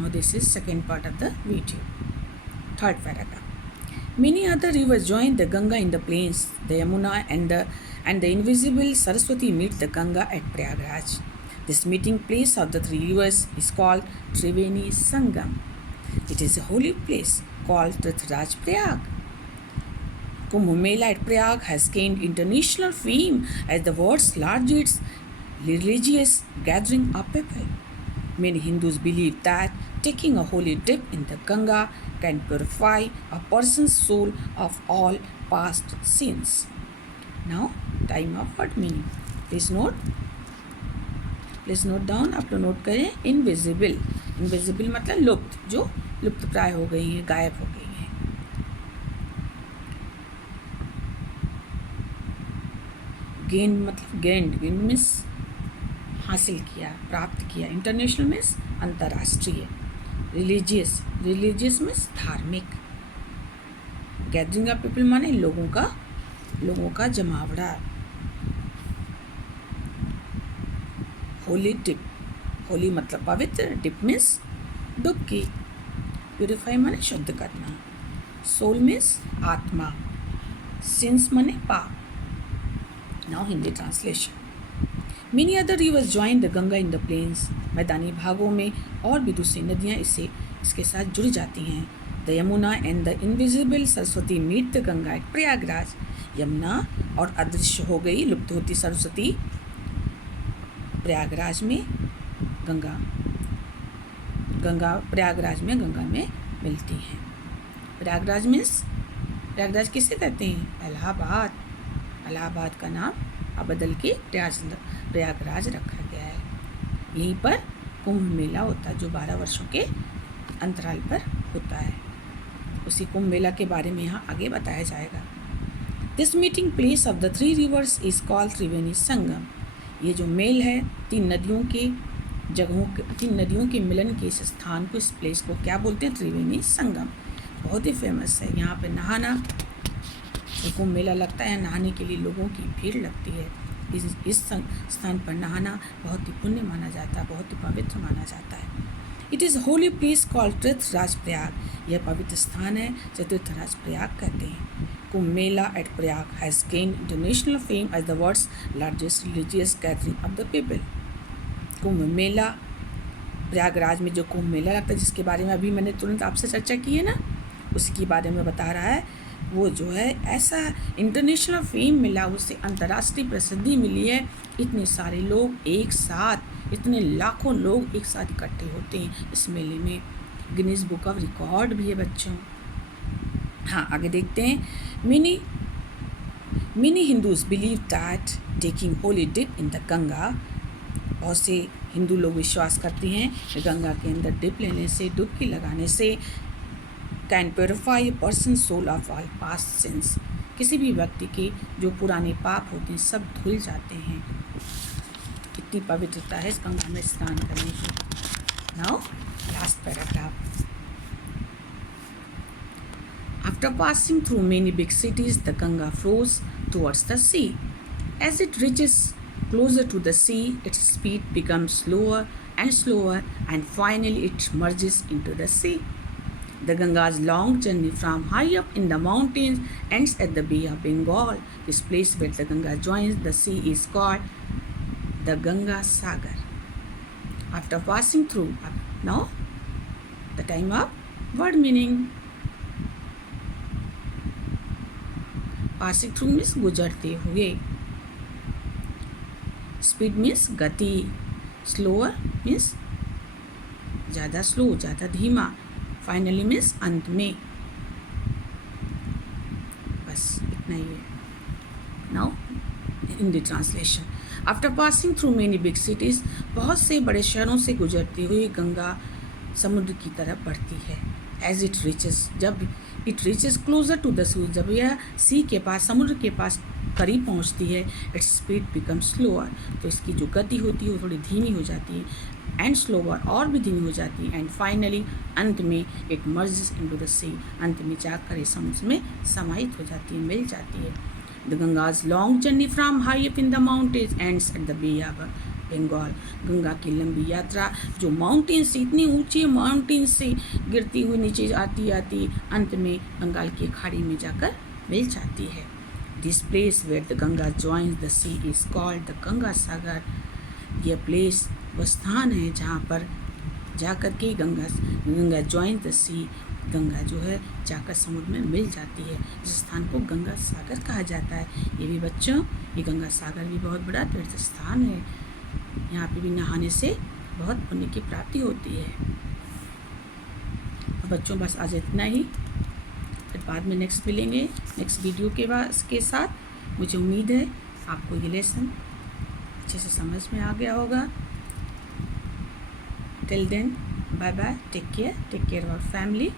Now this is second part of the video. Third paragraph. Many other rivers join the Ganga in the plains. The Yamuna and the invisible Saraswati meet the Ganga at Prayagraj. This meeting place of the three rivers is called Triveni Sangam. It is a holy place called Tirthraj Prayag. Kumbh Mela at Prayag has gained international fame as the world's largest religious gathering of people. Many Hindus believe that taking a holy dip in the Ganga can purify a person's soul of all past sins. Now, time of word meaning. Please note down. आप लोग note करें invisible. Invisible मतलब लुप्त, जो लुप्त प्राय हो गई है, गायब हो गई है. गेन मतलब गेंड मीन्स हासिल किया, प्राप्त किया. इंटरनेशनल मीन्स अंतर्राष्ट्रीय. रिलीजियस मीन्स धार्मिक. गैदरिंग ऑफ पीपल माने लोगों का जमावड़ा. होली डिप, होली मतलब पवित्र, डिप मीन्स डुबकी. प्यूरिफाई माने शुद्ध करना. सोल मीन्स आत्मा. सिंस माने पाप. Now Hindi translation. Many other rivers join the Ganga in the plains. मैदानी भागों में और भी दूसरी नदियाँ इसके साथ जुड़ जाती हैं. The Yamuna and the invisible Saraswati meet the Ganga at Prayagraj. Yamuna और अदृश्य हो गई, लुप्त होती सरस्वती प्रयागराज में प्रयागराज में गंगा में मिलती हैं. प्रयागराज मीन्स, प्रयागराज किसे कहते हैं? इलाहाबाद का नाम अब बदल के प्रयागराज रखा गया है. यहीं पर कुंभ मेला होता है, जो 12 वर्षों के अंतराल पर होता है. उसी कुंभ मेला के बारे में यहाँ आगे बताया जाएगा. This meeting place of the three rivers is called Triveni Sangam. ये जो मेल है तीन नदियों के मिलन के इस स्थान को, इस प्लेस को क्या बोलते हैं? त्रिवेणी संगम. बहुत ही फेमस है. यहाँ पे नहाना, जो कुंभ मेला लगता है, नहाने के लिए लोगों की भीड़ लगती है. इस स्थान पर नहाना बहुत ही पुण्य माना जाता है, बहुत ही पवित्र माना जाता है. It is holy place called Tirthraj Prayag. यह पवित्र स्थान है जो तीर्थराज प्रयाग कहते हैं. Kumbh Mela at Prayag has gained international fame as the world's largest religious gathering of the people. Kumbh Mela Prayagraj में जो कुंभ मेला लगता है, जिसके बारे में अभी मैंने तुरंत आपसे चर्चा की है ना, उसके बारे में बता रहा है. वो जो है ऐसा इंटरनेशनल फेम मिला, उसे अंतर्राष्ट्रीय प्रसिद्धि मिली है. इतने सारे लोग एक साथ, इतने लाखों लोग एक साथ इकट्ठे होते हैं इस मेले में. गिनीज बुक ऑफ रिकॉर्ड भी है बच्चों. हाँ, आगे देखते हैं. Many Hindus believe that taking holy dip in the Ganga, बहुत से हिंदू लोग विश्वास करते हैं कि गंगा के अंदर डिप लेने से, डुबकी लगाने से can purify a person soul of all past sins. किसी भी व्यक्ति के जो पुराने पाप होते हैं सब धुल जाते हैं. कितनी पवित्रता है इस गंगा में स्नान करने की. Now last paragraph. After passing through many big cities the Ganga flows towards the sea. As it reaches closer to the sea, its speed becomes slower and finally it merges into the sea. The Ganga's long journey from high up in the mountains ends at the Bay of Bengal. This place where the Ganga joins the sea is called the Ganga Sagar. After passing through, now the time of word meaning. Passing through means गुजरते हुए. Speed means गति. Slower means ज़्यादा slow, ज़्यादा धीमा. Finally means अंत में. बस इतना ही है. Now in the translation. After passing through many big cities, बहुत से बड़े शहरों से गुजरती हुई गंगा समुद्र की तरफ बढ़ती है. एज इट रीचेस, जब it reaches closer to the sea, जब यह सी के पास, समुद्र के पास करीब पहुंचती है, इट्स स्पीड बिकम स्लोअर, तो इसकी जो गति होती है वो थोड़ी धीमी हो जाती है. एंड स्लोअर, और भी धीमी हो जाती है. एंड फाइनली, अंत में, इट मर्जेस इनटू द सी, अंत में जाकर ये समुद्र में समाहित हो जाती है, मिल जाती है. The Ganga's long journey from high up in the mountains ends at the bay of Bengal. Ganga की लंबी यात्रा जो माउंटेन से, इतनी ऊंची माउंटेन से गिरती हुई नीचे आती आती अंत में बंगाल की खाड़ी में जाकर मिल जाती है। This place where the Ganga joins the sea is called the Ganga Sagar. यह प्लेस वह स्थान है जहाँ पर जाकर के Ganga joins the sea, Ganga जो है जाकर समुद्र में मिल जाती है, जिस स्थान को गंगा सागर कहा जाता है। ये भी बच्चों, ये गंगा सागर भी बहुत बड़ा तीर्थ स्थान है। यहाँ पे भी नहाने से बहुत पुण्य की प्राप्ति होती है। बच्चों बस आज इतना ही, फिर बाद में नेक्स्ट मिलेंगे नेक्स्ट वीडियो के साथ। मुझे उम्मीद है आपको ये लेसन अच्छे से समझ में आ गया होगा। Till then, bye bye, take care of family.